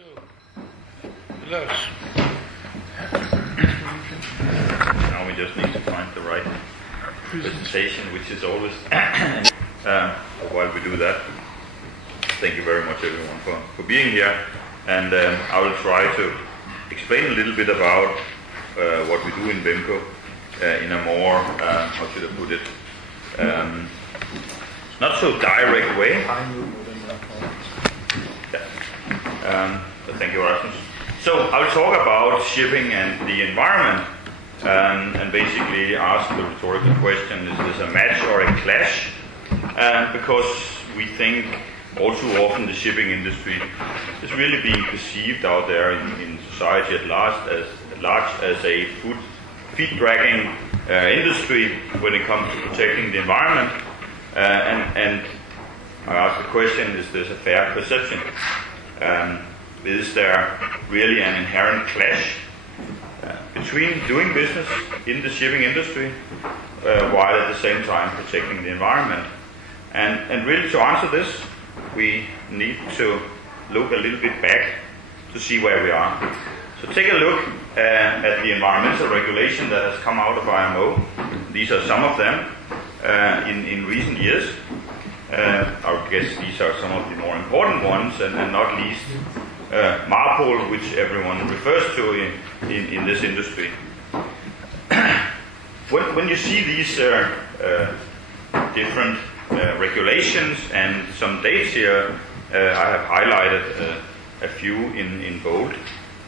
So, Lars. Now we just need to find the right presentation, which is always while we do that. Thank you very much everyone for being here, and I will try to explain a little bit about what we do in Bimco in a more, how should I put it, not so direct way. So thank you, Athens. So I will talk about shipping and the environment, and basically ask the rhetorical question: is this a match or a clash? Because we think all too often the shipping industry is really being perceived out there in society at large as a feet-dragging industry when it comes to protecting the environment. And I ask the question: is this a fair perception? Is there really an inherent clash between doing business in the shipping industry while at the same time protecting the environment? And really to answer this, we need to look a little bit back to see where we are. So take a look at the environmental regulation that has come out of IMO. These are some of them in recent years. I guess these are some of the more important ones, and not least MARPOL, which everyone refers to in this industry. When you see these different regulations and some dates here, I have highlighted a few in bold,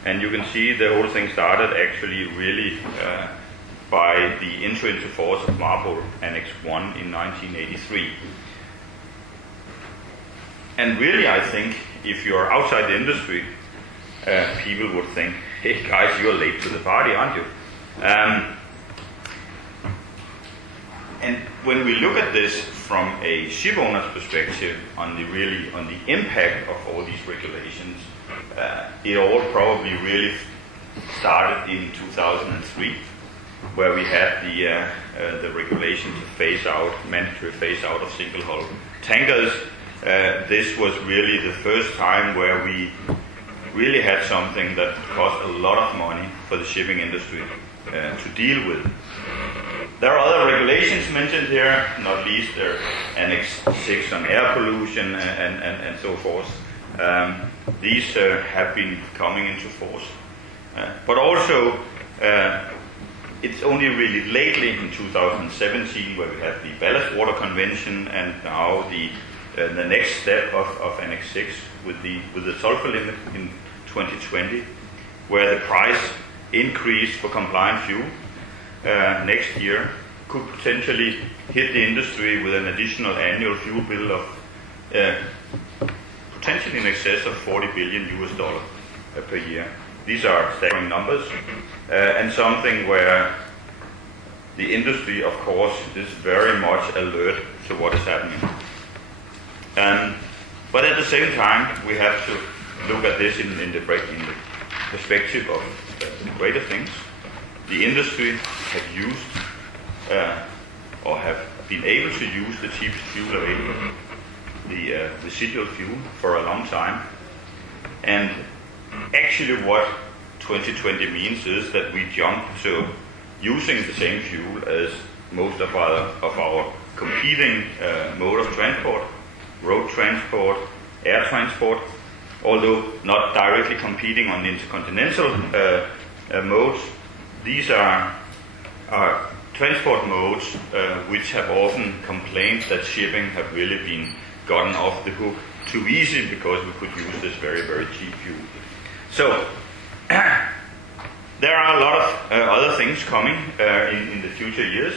and you can see the whole thing started actually really by the entry into force of MARPOL Annex 1 in 1983. And really, I think, if you're outside the industry, people would think, hey guys, you're late to the party, aren't you? And when we look at this from a ship owner's perspective on the impact of all these regulations, it all probably really started in 2003, where we had the regulation to mandatory phase out of single hull tankers. This was really the first time where we really had something that cost a lot of money for the shipping industry to deal with. There are other regulations mentioned here, not least Annex 6 on air pollution and so forth. These have been coming into force. But also, it's only really lately in 2017 where we have the Ballast Water Convention, and now the next step of Annex 6 with the sulfur limit in 2020, where the price increase for compliant fuel next year could potentially hit the industry with an additional annual fuel bill of potentially in excess of $40 billion per year. These are staggering numbers, and something where the industry, of course, is very much alert to what is happening. But at the same time, we have to look at this in the perspective of greater things. The industry have used or have been able to use the cheapest fuel available, the residual fuel, for a long time. And actually what 2020 means is that we jump to using the same fuel as most of our competing mode of transport: road transport, air transport, although not directly competing on the intercontinental modes. These are transport modes which have often complained that shipping have really been gotten off the hook too easy because we could use this very, very cheap fuel. So there are a lot of other things coming in the future years.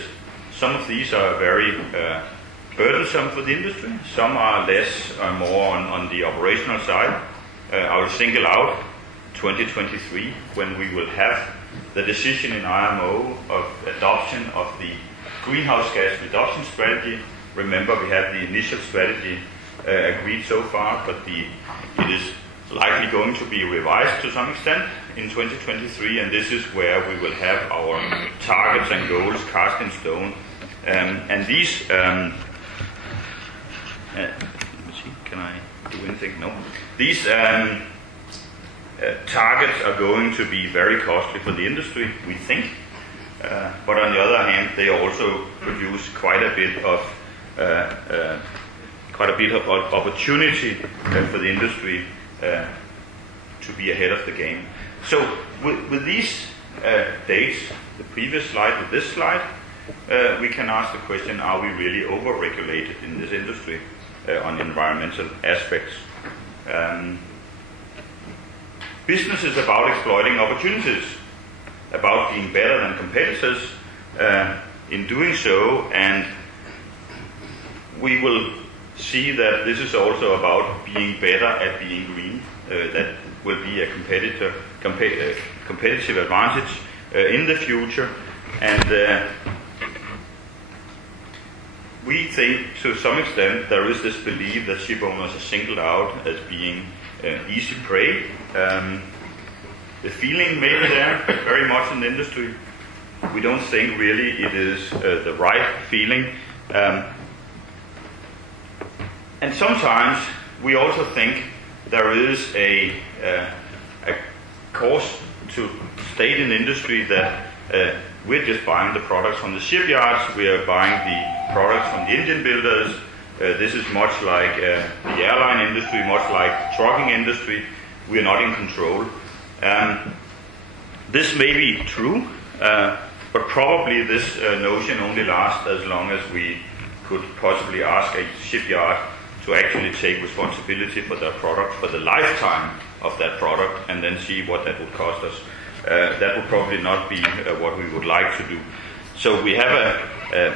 Some of these are very burdensome for the industry. Some are less, more on the operational side. I will single out 2023, when we will have the decision in IMO of adoption of the greenhouse gas reduction strategy. Remember, we have the initial strategy agreed so far, but it is likely going to be revised to some extent in 2023, and this is where we will have our targets and goals cast in stone. And these let me see, can I do anything? No. These targets are going to be very costly for the industry, we think. But on the other hand, they also produce quite a bit of opportunity for the industry to be ahead of the game. So with these dates, the previous slide with this slide, we can ask the question, are we really over-regulated in this industry on environmental aspects? Business is about exploiting opportunities, about being better than competitors in doing so, and we will see that this is also about being better at being green. That will be a competitive advantage in the future, and we think to some extent there is this belief that ship owners are singled out as being easy prey. The feeling may be there very much in the industry. We don't think really it is the right feeling. And sometimes we also think there is a cause to state in industry that we're just buying the products from the shipyards, we are buying the products from the engine builders. This is much like the airline industry, much like trucking industry. We are not in control. This may be true, but probably this notion only lasts as long as we could possibly ask a shipyard to actually take responsibility for their product for the lifetime of that product, and then see what that would cost us. That would probably not be what we would like to do. So we have a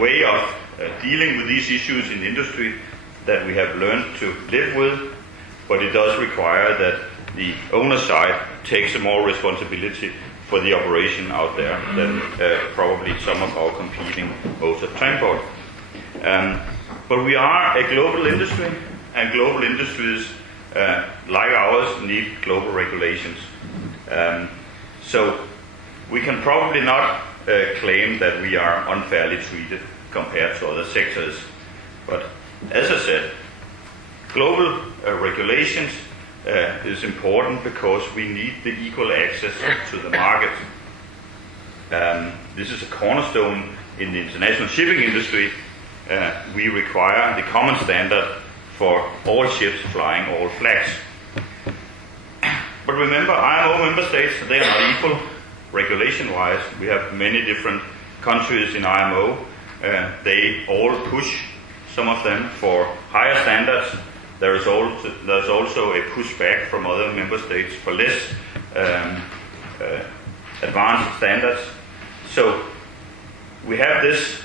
way of dealing with these issues in the industry that we have learned to live with, but it does require that the owner side takes more responsibility for the operation out there than probably some of our competing modes of transport. But we are a global industry, and global industries like ours need global regulations. So we can probably not claim that we are unfairly treated compared to other sectors. But as I said, global regulations is important because we need the equal access to the market. This is a cornerstone in the international shipping industry. We require the common standard for all ships flying all flags. But remember, IMO member states, they are not equal regulation-wise. We have many different countries in IMO. They all push, some of them, for higher standards. There's also a pushback from other member states for less advanced standards. So we have this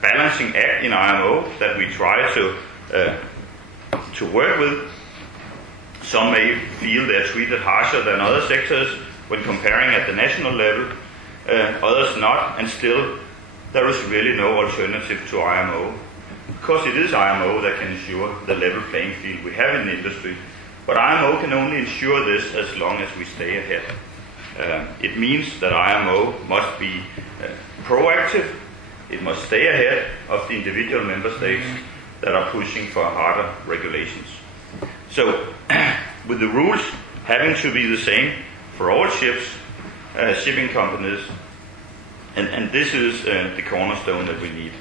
balancing act in IMO that we try to work with. Some may feel they're treated harsher than other sectors when comparing at the national level, others not, and still there is really no alternative to IMO. Because it is IMO that can ensure the level playing field we have in the industry. But IMO can only ensure this as long as we stay ahead. It means that IMO must be proactive. It must stay ahead of the individual member states that are pushing for harder regulations. So, with the rules having to be the same for all ships, shipping companies, and this is the cornerstone that we need.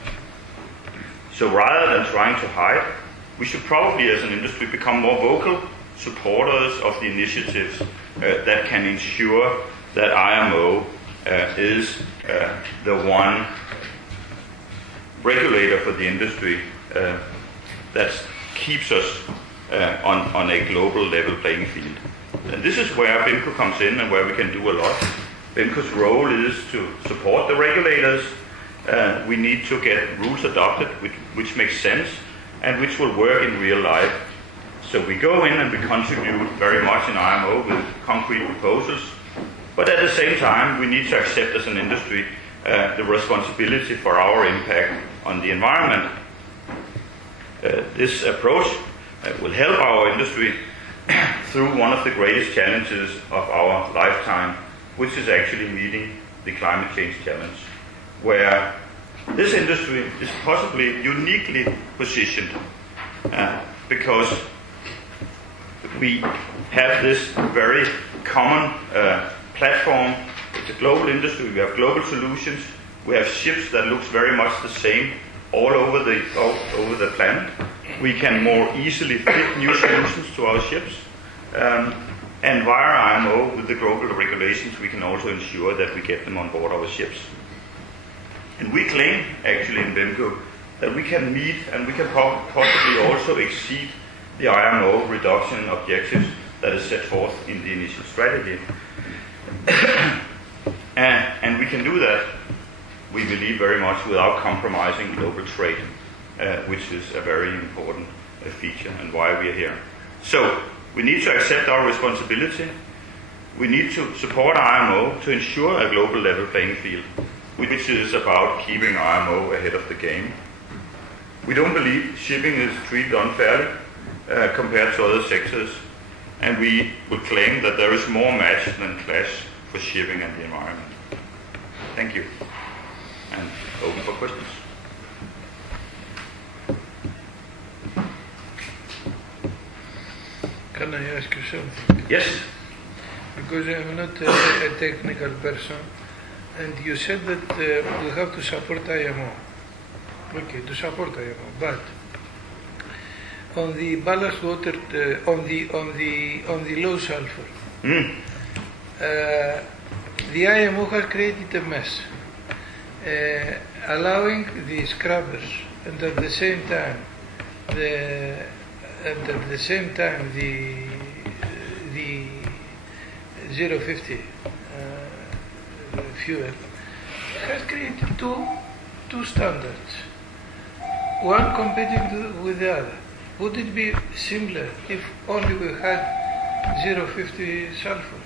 So rather than trying to hide, we should probably as an industry become more vocal supporters of the initiatives that can ensure that IMO is the one regulator for the industry that keeps us on a global level playing field. And this is where Bimco comes in and where we can do a lot. Bimco's role is to support the regulators. We need to get rules adopted which make sense and which will work in real life. So we go in and we contribute very much in IMO with concrete proposals, but at the same time we need to accept as an industry the responsibility for our impact on the environment. This approach will help our industry through one of the greatest challenges of our lifetime, which is actually meeting the climate change challenge, where this industry is possibly uniquely positioned because we have this very common platform. It's a global industry. We have global solutions. We have ships that looks very much the same all over the planet. We can more easily fit new solutions to our ships. And via IMO, with the global regulations, we can also ensure that we get them on board our ships. And we claim, actually, in Bimco, that we can meet and we can possibly also exceed the IMO reduction objectives that is set forth in the initial strategy. and we can do that, we believe, very much without compromising global trade, which is a very important feature and why we are here. So, we need to accept our responsibility. We need to support IMO to ensure a global level playing field, which is about keeping IMO ahead of the game. We don't believe shipping is treated unfairly compared to other sectors, and we would claim that there is more match than clash for shipping and the environment. Thank you. And open for questions. Can I ask you something? Yes. Because I'm not a technical person, and you said that we have to support IMO. Okay, to support IMO, but on the ballast water, on the low sulfur, the IMO has created a mess, allowing the scrubbers, and at the same time the 050 fuel has created two standards, one competing with the other. Would it be simpler if only we had 050 sulfur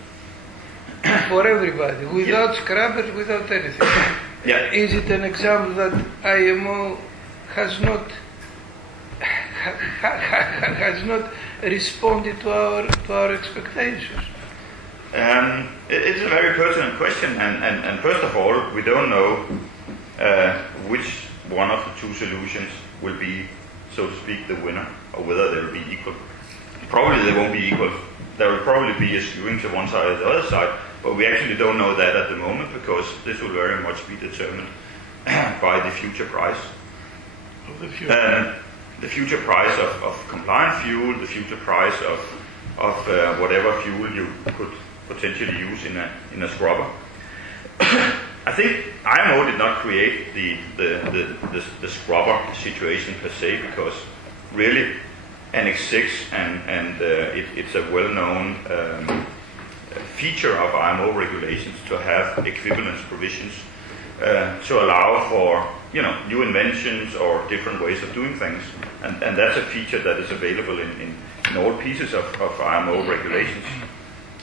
for everybody, without scrubbers, without anything? Yeah. Is it an example that IMO has not responded to our expectations? It's a very pertinent question, and first of all, we don't know which one of the two solutions will be, so to speak, the winner, or whether they will be equal. Probably they won't be equal. There will probably be a skewing to one side or the other side, but we actually don't know that at the moment, because this will very much be determined by the future price. Of the future. The future price of compliant fuel, the future price of whatever fuel you could potentially use in a scrubber. I think IMO did not create the scrubber situation per se, because really Annex 6 and it's a well-known feature of IMO regulations to have equivalence provisions to allow for new inventions or different ways of doing things, and that's a feature that is available in all pieces of IMO regulations.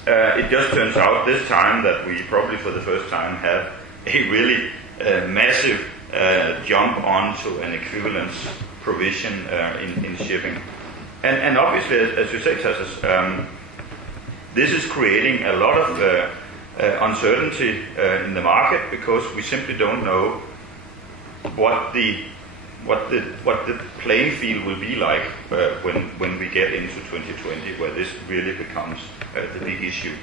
It just turns out this time that we probably for the first time have a really massive jump onto an equivalence provision in shipping. And obviously, as you say, Tassos, this is creating a lot of uncertainty in the market, because we simply don't know what the playing field will be like when we get into 2020, where this really becomes the big issue.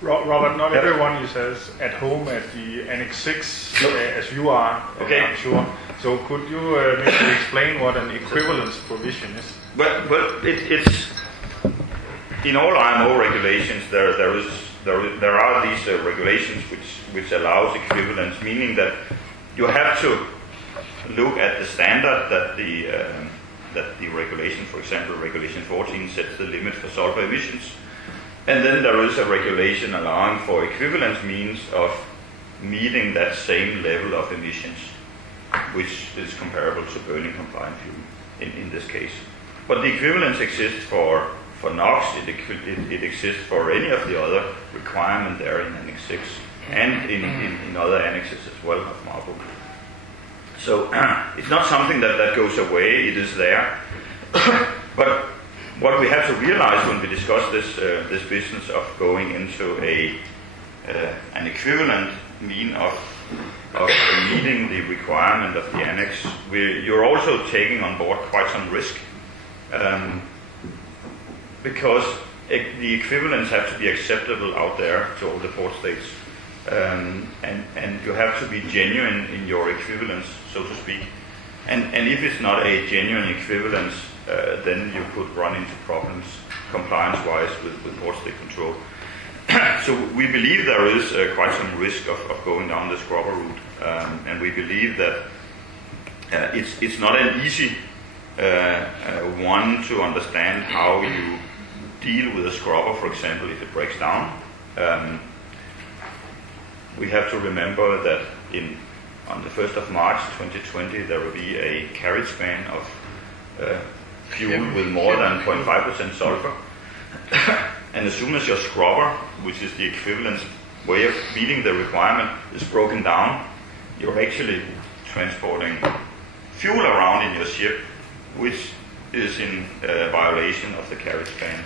Robert, not everyone is as at home at the Annex 6 as you are, okay. I'm sure. So could you maybe explain what an equivalence provision is? But it's in all IMO regulations there are these regulations which allows equivalence, meaning that you have to look at the standard that the regulation, for example, Regulation 14 sets the limit for sulfur emissions. And then there is a regulation allowing for equivalence means of meeting that same level of emissions, which is comparable to burning compliant fuel in this case. But the equivalence exists for NOx, it exists for any of the other requirements there in Annex 6 and in other annexes as well of MARPOL. So it's not something that goes away, it is there. But what we have to realize when we discuss this business of going into an equivalent mean of meeting the requirement of the annex, you're also taking on board quite some risk. because the equivalents have to be acceptable out there to all the port states. And you have to be genuine in your equivalence, so to speak. And if it's not a genuine equivalence, then you could run into problems compliance-wise with port state control. So we believe there is quite some risk of going down the scrubber route, and we believe that it's not an easy one to understand how you deal with a scrubber, for example, if it breaks down. We have to remember that on the 1st of March 2020 there will be a carriage ban of fuel with more than 0.5% sulfur. And as soon as your scrubber, which is the equivalent way of meeting the requirement, is broken down, you're actually transporting fuel around in your ship, which is in violation of the carriage ban,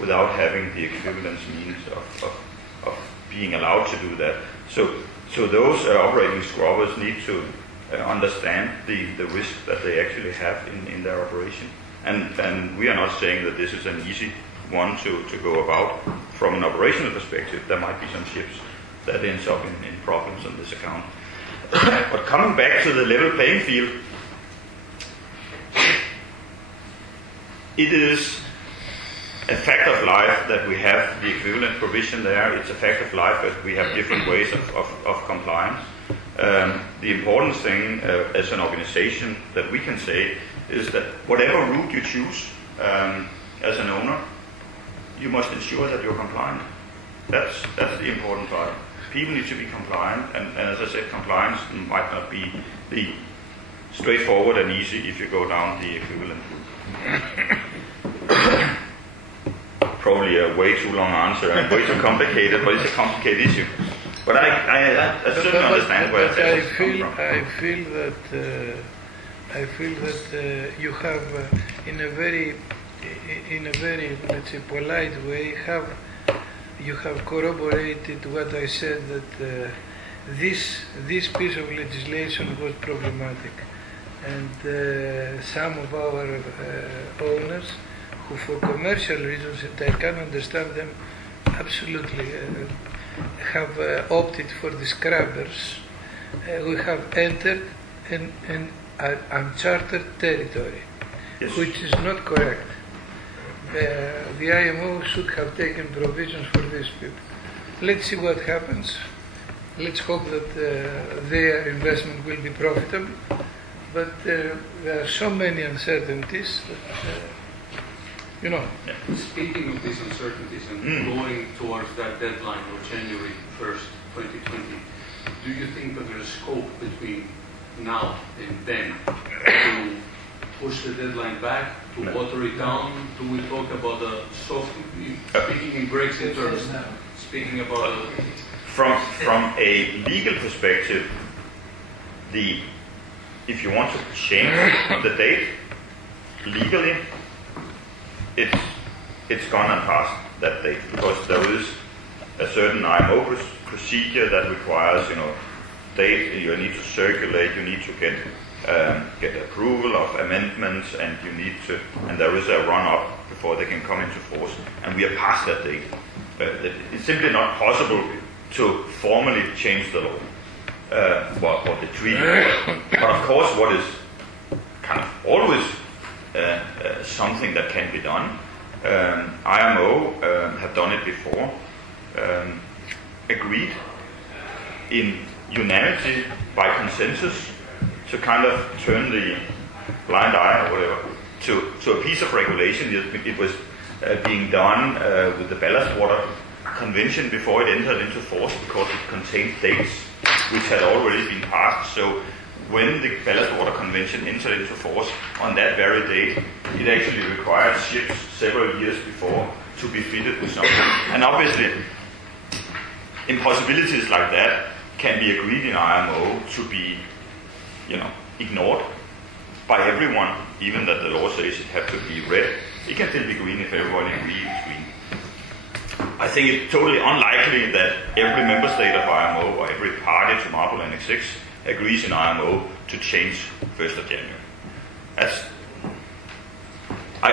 without having the equivalence means of being allowed to do that. So those operating scrubbers need to understand the risk that they actually have in their operation. And we are not saying that this is an easy one to go about. From an operational perspective, there might be some ships that ends up in problems on this account. But coming back to the level playing field, it is a fact of life that we have the equivalent provision there. It's a fact of life that we have different ways of compliance. The important thing as an organization that we can say is that whatever route you choose as an owner, you must ensure that you're compliant. That's the important part. People need to be compliant, and as I said, compliance might not be straightforward and easy if you go down the equivalent route. Probably a way too long answer and way too complicated, but it's a complicated issue. But I certainly understand where it's coming from. I feel that you have, in a very, let's say, polite way, you have corroborated what I said, that this piece of legislation was problematic, and some of our owners, who for commercial reasons, and I can understand them absolutely, have opted for the scrubbers. We have entered an uncharted territory, yes, which is not correct. The IMO should have taken provisions for these people. Let's see what happens. Let's hope that their investment will be profitable. But there are so many uncertainties that, Speaking of these uncertainties and going towards that deadline of January 1st, 2020, do you think that there is scope between now and then to push the deadline back, to water it down? Do we talk about a soft, speaking in Brexit terms, speaking about From a legal perspective, if you want to change the date legally, it's gone and past that date, because there is a certain IMO procedure that requires, date. You need to circulate, you need to get approval of amendments, and there is a run-up before they can come into force, and we are past that date. It's simply not possible to formally change the law, what the treaty was. But of course, what is kind of always something that can be done. IMO have done it before, agreed in unanimity by consensus to kind of turn the blind eye or whatever to a piece of regulation. It was being done with the Ballast Water Convention before it entered into force, because it contained dates which had already been passed. So when the Ballast Water Convention entered into force on that very date, it actually required ships several years before to be fitted with something. And obviously, impossibilities like that can be agreed in IMO to be, ignored by everyone, even that the law says it has to be red. It can still be green if everybody agrees it's green. I think it's totally unlikely that every member state of IMO or every party to MARPOL Annex 6 agrees in IMO to change 1st of January.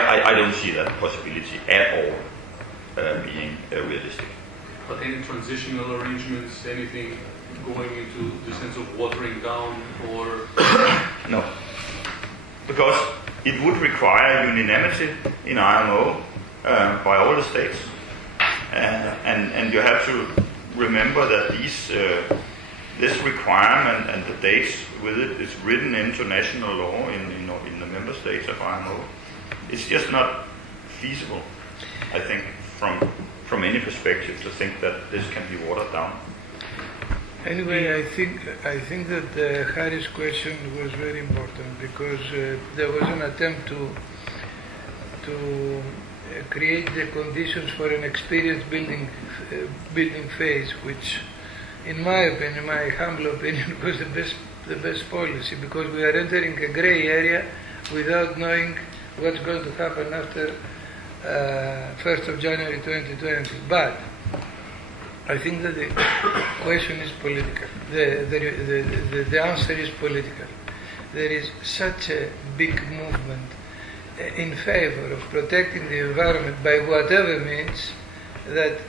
I don't see that possibility at all being realistic. But any transitional arrangements, anything going into the sense of watering down or... No. Because it would require unanimity in IMO by all the states. And you have to remember that this requirement and the dates with it is written into national law in the member states of IMO. It's just not feasible, I think, from any perspective to think that this can be watered down. Anyway, I think that Harry's question was very important because there was an attempt to create the conditions for an experienced building phase, which, in my opinion, my humble opinion, was the best policy, because we are entering a grey area without knowing what's going to happen after 1st of January 2020. But I think that the question is political. The answer is political. There is such a big movement in favor of protecting the environment by whatever means that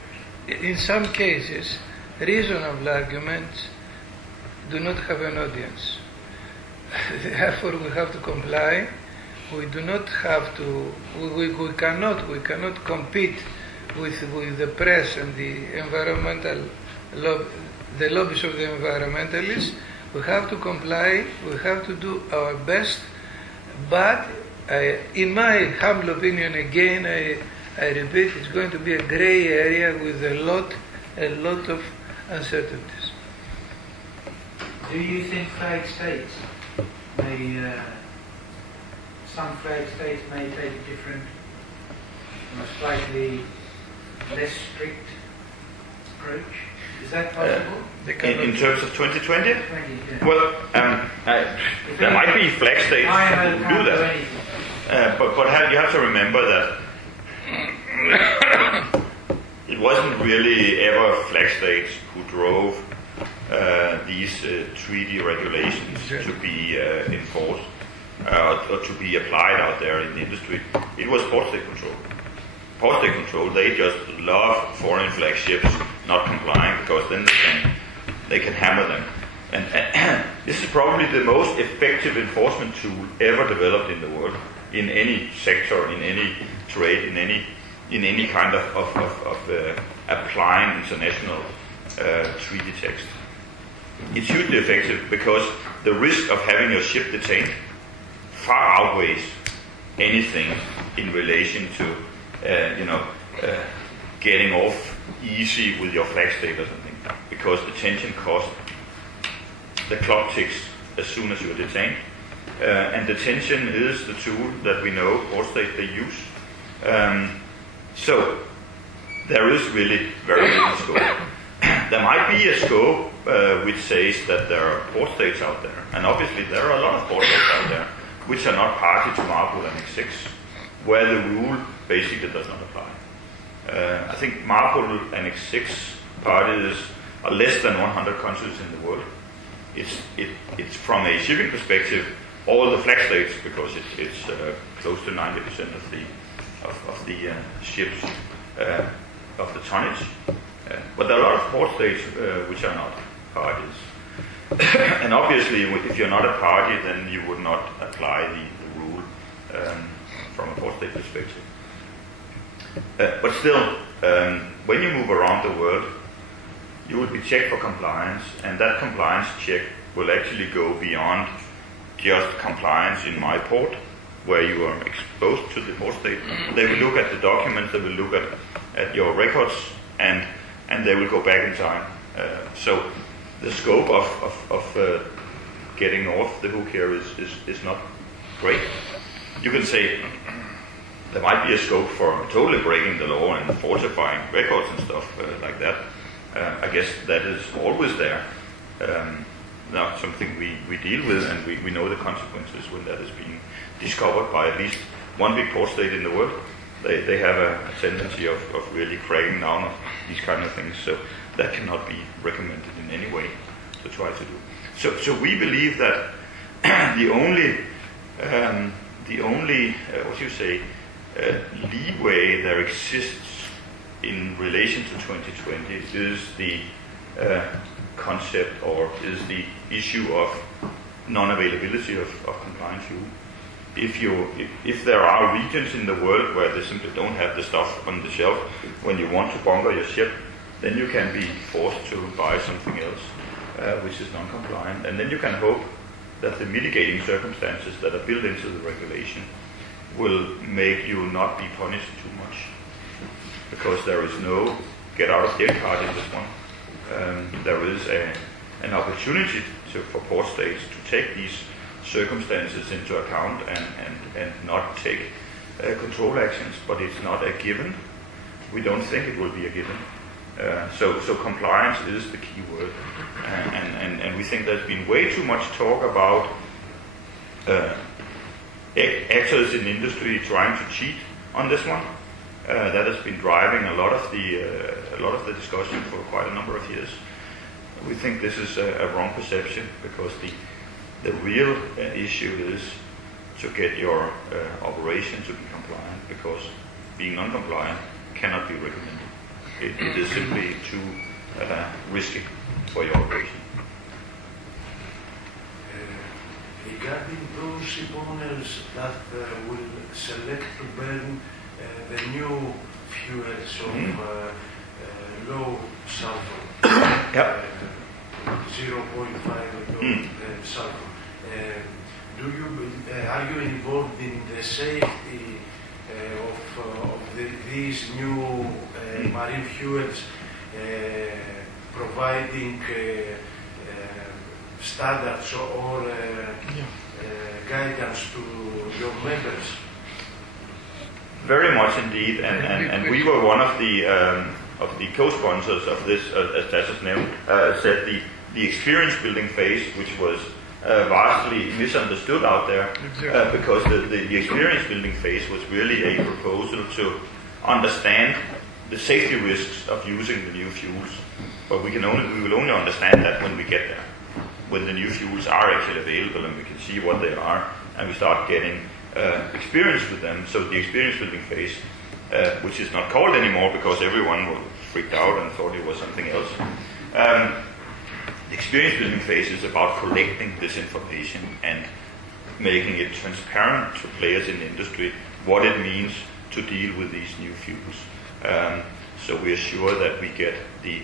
in some cases reasonable arguments do not have an audience. Therefore we have to comply. We do not have to, we cannot compete with the press and the environmental the lobbies of the environmentalists. We have to comply, we have to do our best, but in my humble opinion, again, I repeat, it's going to be a grey area with a lot of uncertainties. Do you think flag states may, some flag states may take a different, slightly less strict approach? Is that possible? In terms of 2020? 20, yeah. Well, there might be flag states who do that. But you have to remember that it wasn't really ever flag states who drove these treaty regulations to be enforced or to be applied out there in the industry. It was port state control. Port state control, they just love foreign flag ships not complying, because then they can hammer them. And this is probably the most effective enforcement tool ever developed in the world, in any sector, in any trade, in any kind of applying international treaty text. It's hugely effective because the risk of having your ship detained far outweighs anything in relation to getting off easy with your flag state or something, because detention cost, the clock ticks as soon as you are detained, and detention is the tool that we know port states they use. So there is really very little scope. There might be a scope which says that there are port states out there, and obviously there are a lot of port states out there which are not party to MARPOL Annex 6, where the rule basically does not apply. I think MARPOL Annex 6 parties are less than 100 countries in the world. It's from a shipping perspective all the flag states, because it's close to 90% of the ships of the tonnage. But there are a lot of port states which are not parties. And obviously, if you're not a party, then you would not apply the rule from a port state perspective. But still, when you move around the world, you will be checked for compliance, and that compliance check will actually go beyond just compliance in my port, where you are exposed to the port state. They will look at the documents, they will look at your records, and they will go back in time. So the scope of getting off the hook here is not great. You can say there might be a scope for totally breaking the law and falsifying records and stuff like that. I guess that is always there. Not something we deal with, and we know the consequences when that is being discovered by at least one big port state in the world. They have a tendency of really cracking down on these kind of things, so that cannot be recommended in any way to try to do. So we believe that the only leeway there exists in relation to 2020 is the concept, or is the issue of non-availability of compliant fuel. If there are regions in the world where they simply don't have the stuff on the shelf when you want to bunker your ship, then you can be forced to buy something else which is non-compliant, and then you can hope that the mitigating circumstances that are built into the regulation will make you not be punished too much, because there is no get out of jail card in this one. There is an opportunity for port states to take these circumstances into account and not take control actions, but it's not a given. We don't think it will be a given. So compliance is the key word, and we think there's been way too much talk about actors in industry trying to cheat on this one. That has been driving a lot of the discussion for quite a number of years. We think this is a wrong perception, because the real issue is to get your operation to be compliant, because being non-compliant cannot be recommended. It is simply too risky for your operation. Regarding those ship owners that will select to burn the new fuels of low sulfur, Yep. 0.5 sulfur, are you involved in the safety of these new marine fuels, providing standards or guidance to your members? Very much indeed, and we were one of the co-sponsors of this, as Tassos said, the experience building phase, which was vastly misunderstood out there, because the experience building phase was really a proposal to understand the safety risks of using the new fuels. But we will only understand that when we get there, when the new fuels are actually available and we can see what they are, and we start getting experience with them. So the experience building phase, which is not called anymore because everyone was freaked out and thought it was something else. The experience building phase is about collecting this information and making it transparent to players in the industry what it means to deal with these new fuels. So we are sure that we get the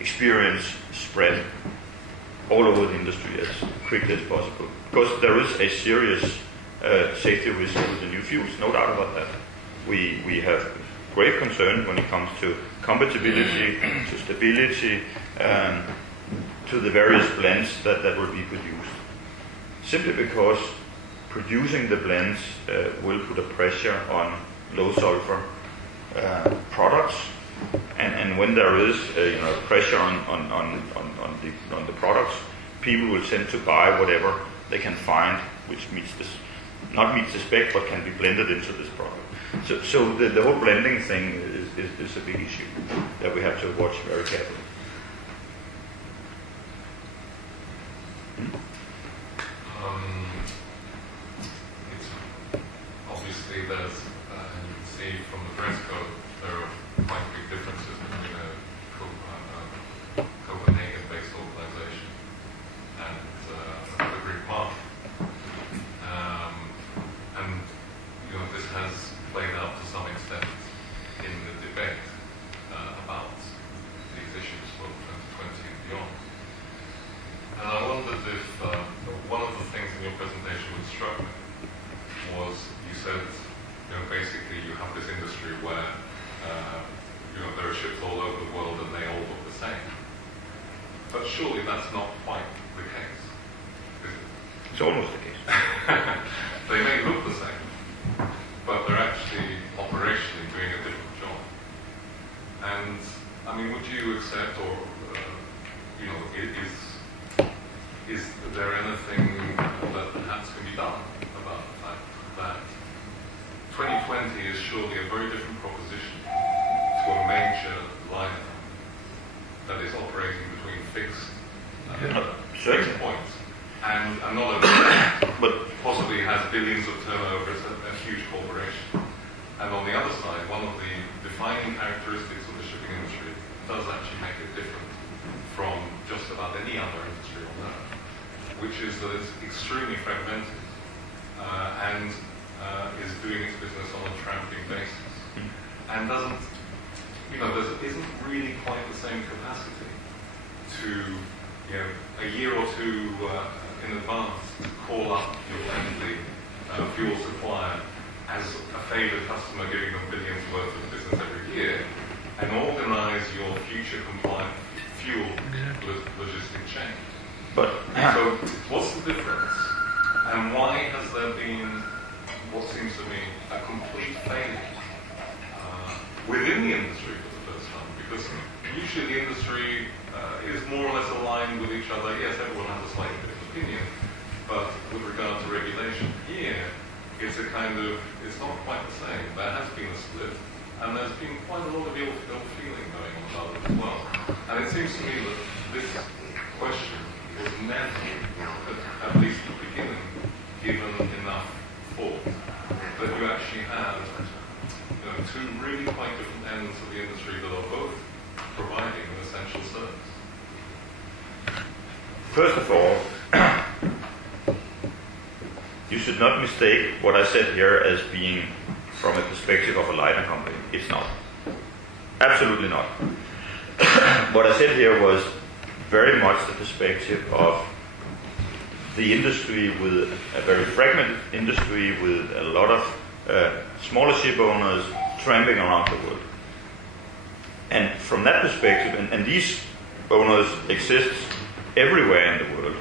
experience spread all over the industry as quickly as possible, because there is a serious safety risk with the new fuels, no doubt about that. We have great concern when it comes to compatibility, to stability, to the various blends that will be produced. Simply because producing the blends will put a pressure on low sulfur products, and when there is pressure on the products, people will tend to buy whatever they can find which not meets the spec but can be blended into this product. So the whole blending thing is a big issue that we have to watch very carefully. It's obviously there's, you can see from the dress code, there are quite big differences between a Copenhagen-based organization and the Greek market. And this has played out to some extent in the debate about these issues for 2020 and beyond. And I wondered if one of the things in your presentation which struck me was you said, basically you have this industry where there are ships all over the world and they all look the same. But surely that's not quite the case, is it? It's almost the case. They may look the same, but they're actually operationally doing a different job. And I mean, would you accept, or is there anything that perhaps can be done about the fact that 2020 is surely a very different proposition to a major liner that is operating between fixed points, and not only that, but possibly has billions of turnover as a huge corporation? characteristics of the shipping industry does actually make it different from just about any other industry on earth, which is that it's extremely fragmented and is doing its business on a tramping basis, and doesn't, there isn't really quite the same capacity to, a year or two in advance to call up your friendly fuel supplier as a favoured customer, giving them billions worth of business every year, and organise your future compliant fuel logistic chain. So, what's the difference? And why has there been what seems to me a complete failure within the industry for the first time? Because usually the industry is more or less aligned with each other. Yes, everyone has a slightly different opinion, but with regard to regulation here, it's it's not quite the same. There has been a split, and there's been quite a lot of ill feeling going on about it as well. And it seems to me that this question was never, at least at the beginning, given enough thought that you actually have two really quite different ends of the industry that are both providing an essential service. First of all, you should not mistake what I said here as being from a perspective of a liner company. It's not. Absolutely not. What I said here was very much the perspective of the industry, with a very fragmented industry with a lot of smaller ship owners tramping around the world. And from that perspective, and these owners exist everywhere in the world,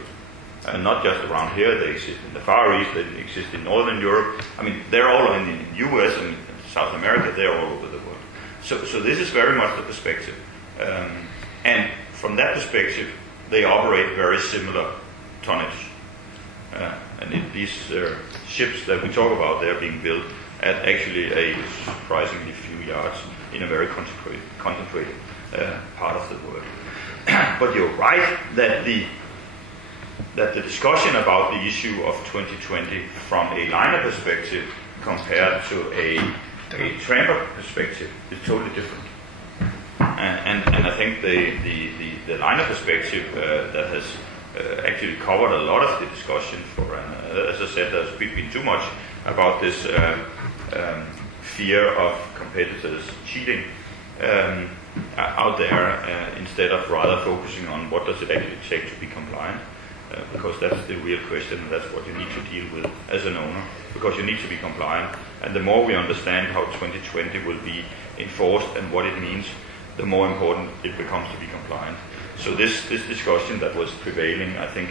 and not just around here. They exist in the Far East, they exist in Northern Europe. I mean, they're all in the US and South America, they're all over the world. So this is very much the perspective. And from that perspective, they operate very similar tonnage. And these ships that we talk about, they're being built at actually a surprisingly few yards in a very concentrated part of the world. But you're right that the discussion about the issue of 2020 from a liner perspective compared to a tramper perspective is totally different. And I think the liner perspective that has actually covered a lot of the discussion for, and as I said, there's been too much about this fear of competitors cheating out there instead of rather focusing on what does it actually take to be compliant, because that's the real question, and that's what you need to deal with as an owner, because you need to be compliant. And the more we understand how 2020 will be enforced and what it means, the more important it becomes to be compliant. So this discussion that was prevailing, I think,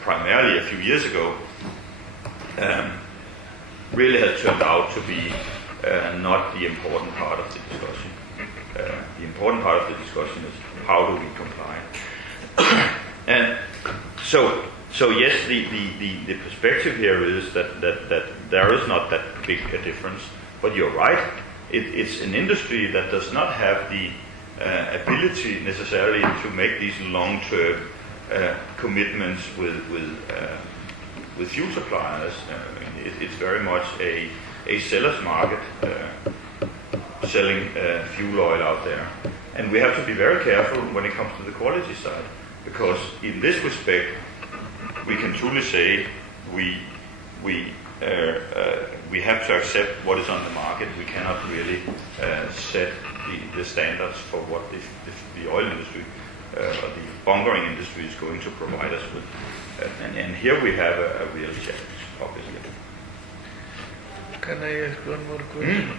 primarily a few years ago, really has turned out to be not the important part of the discussion. The important part of the discussion is how do we comply. And so yes, the perspective here is that there is not that big a difference. But you're right. It's an industry that does not have the ability necessarily to make these long-term commitments with fuel suppliers. It's very much a seller's market, selling fuel oil out there. And we have to be very careful when it comes to the quality side, because in this respect, we can truly say we have to accept what is on the market. We cannot really set the standards for what the oil industry or the bunkering industry is going to provide us with. And here we have a real challenge, obviously. Can I ask one more question?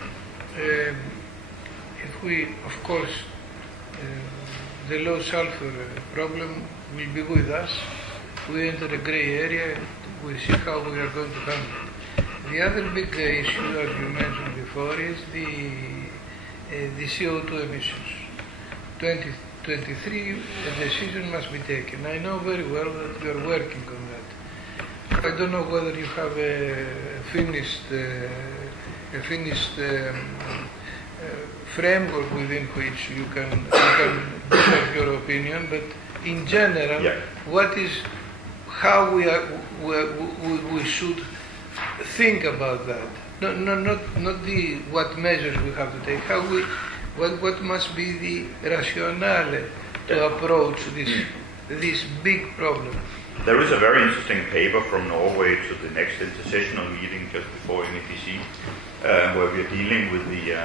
If we, of course, the low sulfur problem will be with us. We enter a grey area, we see how we are going to handle it. The other big issue, as you mentioned before, is the CO2 emissions. 2023, a decision must be taken. I know very well that you are working on that. I don't know whether you have a finished framework within which you can give your opinion, but in general, yeah. What is how we should think about that? Not what measures we have to take. What must be the rationale to approach this big problem? There is a very interesting paper from Norway to the next intersessional meeting just before MEPC, where we are dealing with the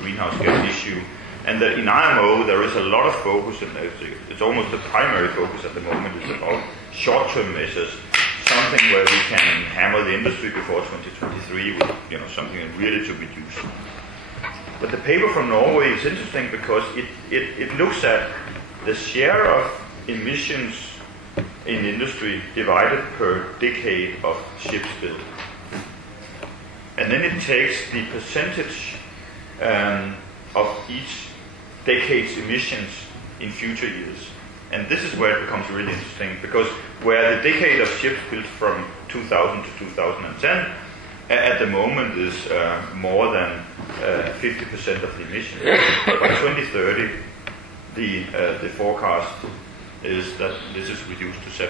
greenhouse gas issue. And that in IMO there is a lot of focus, and it's almost the primary focus at the moment is about short-term measures, something where we can hammer the industry before 2023 with something really to reduce. But the paper from Norway is interesting because it looks at the share of emissions in industry divided per decade of ships built. And then it takes the percentage of each decade's emissions in future years. And this is where it becomes really interesting, because where the decade of ships built from 2000 to 2010 at the moment is more than 50% of the emissions. By 2030, the forecast is that this is reduced to 7%.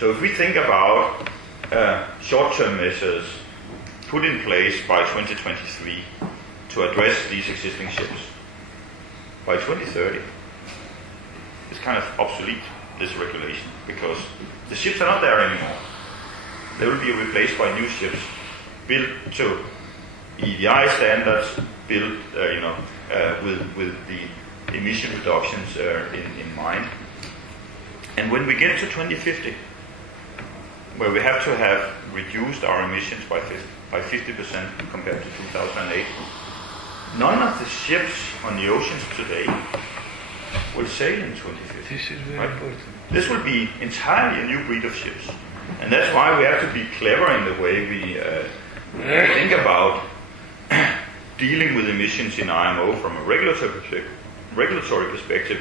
So if we think about short-term measures put in place by 2023 to address these existing ships, by 2030, it's kind of obsolete, this regulation, because the ships are not there anymore. They will be replaced by new ships built to EEDI standards, built with the emission reductions in mind. And when we get to 2050, where we have to have reduced our emissions by 50% compared to 2008, none of the ships on the oceans today will sail in 2050. This is very important. This will be entirely a new breed of ships. And that's why we have to be clever in the way we think about dealing with emissions in IMO from a regulatory perspective.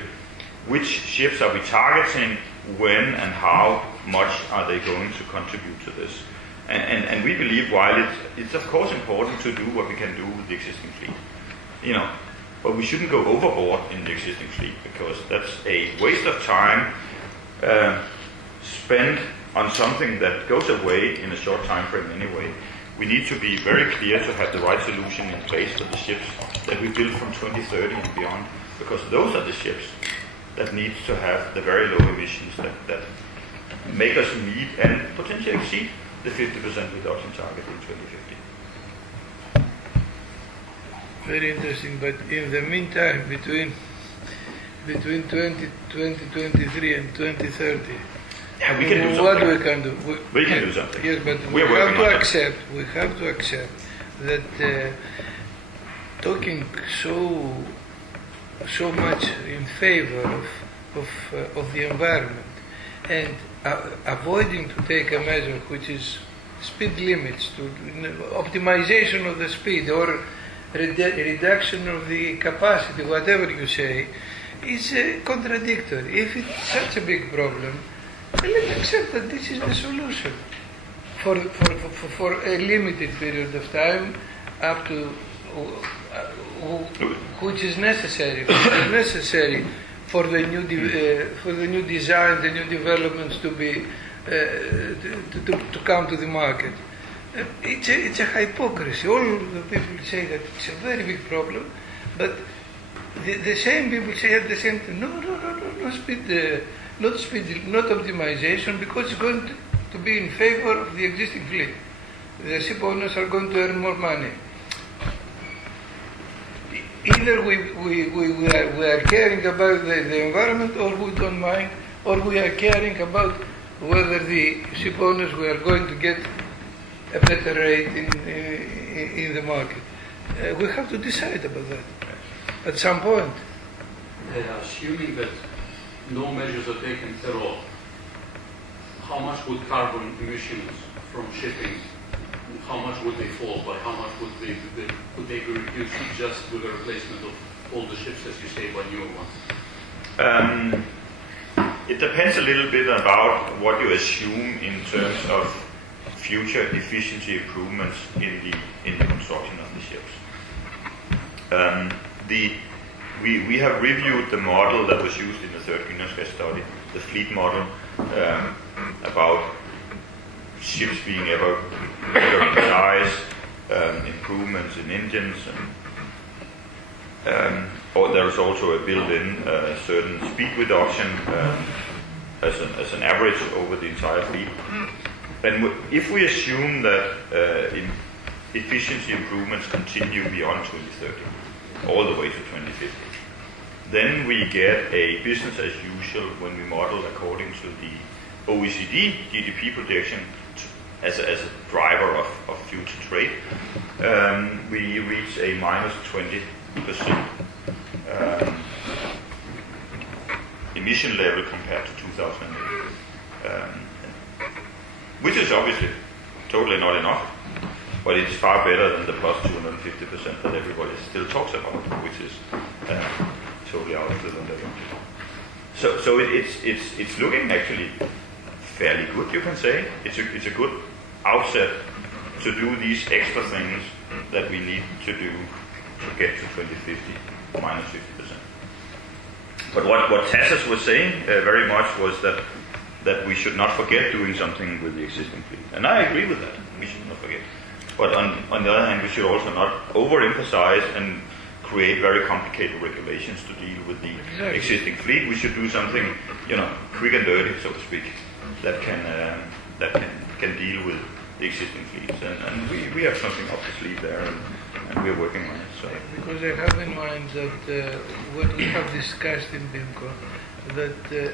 Which ships are we targeting, when and how much are they going to contribute to this? And we believe while it's of course important to do what we can do with the existing fleet, but we shouldn't go overboard in the existing fleet, because that's a waste of time spent on something that goes away in a short time frame anyway. We need to be very clear to have the right solution in place for the ships that we build from 2030 and beyond, because those are the ships that need to have the very low emissions that make us meet and potentially exceed the 50% reduction target in 2050. Very interesting, but in the meantime, between 2023 and 2030, we can do what something. we can do? We can do something. Yes, but we have to accept that talking so much in favor of the environment and avoiding to take a measure which is speed limits, to optimization of the speed or reduction of the capacity, whatever you say, is contradictory. If it's such a big problem, let's accept that this is the solution for a limited period of time, up to which is necessary for the new design, the new developments to be to come to the market. It's a hypocrisy. All the people say that it's a very big problem, but the same people say at the same time, no speed, not optimization, because it's going to be in favor of the existing fleet. The ship owners are going to earn more money. Either we are caring about the environment, or we don't mind, or we are caring about whether the ship owners we are going to get a better rate in the market. We have to decide about that at some point. Assuming that no measures are taken at all, how much would carbon emissions from shipping, how much would they fall? By how much would they be reduced just with the replacement of older ships, as you say, by newer ones? It depends a little bit about what you assume in terms of future efficiency improvements in the construction of the ships. We have reviewed the model that was used in the third greenhouse gas study, the fleet model, about ships being ever bigger in size, improvements in engines, Or there is also a built-in certain speed reduction as an average over the entire fleet. And if we assume that efficiency improvements continue beyond 2030, all the way to 2050, then we get a business as usual when we model according to the OECD GDP projection as a driver of future trade. We reach a minus 20% emission level compared to 2008, which is obviously totally not enough, but it's far better than the plus 250% that everybody still talks about, which is totally out of the window. So it's looking actually fairly good, you can say. It's a good outset to do these extra things that we need to do to get to 2050 minus 50%. But what Tassos was saying very much was that we should not forget doing something with the existing fleet. And I agree with that. We should not forget. But on the other hand, we should also not overemphasize and create very complicated regulations to deal with the existing fleet. We should do something, quick and dirty, so to speak, that can deal with the existing fleets. And we have something up the sleeve there, and we're working on it. So. Because I have in mind that what we have discussed in Bimco, that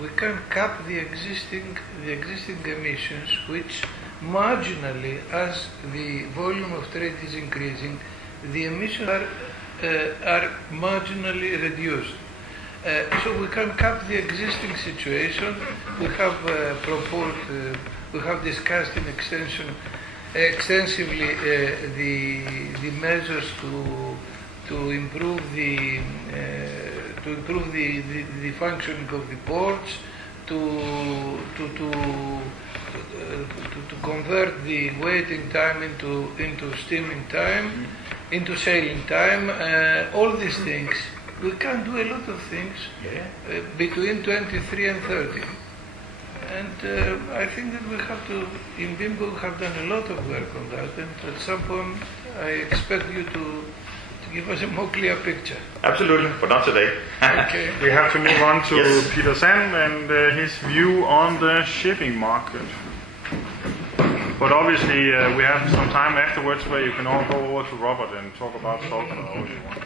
we can cap the existing emissions, which marginally, as the volume of trade is increasing, the emissions are marginally reduced. So we can cap the existing situation. We have we have discussed in extensively the measures to improve the functioning of the ports, to convert the waiting time into steaming time, into sailing time. All these things. We can do a lot of things between 23 and 30. And I think that we have to, in Bimco, we have done a lot of work on that. And at some point, I expect you to give us a more clear picture. Absolutely, but not today. Okay. We have to move on to Yes. Pedersen and his view on the shipping market. But obviously, we have some time afterwards where you can all go over to Robert and talk about sulfur or all you want.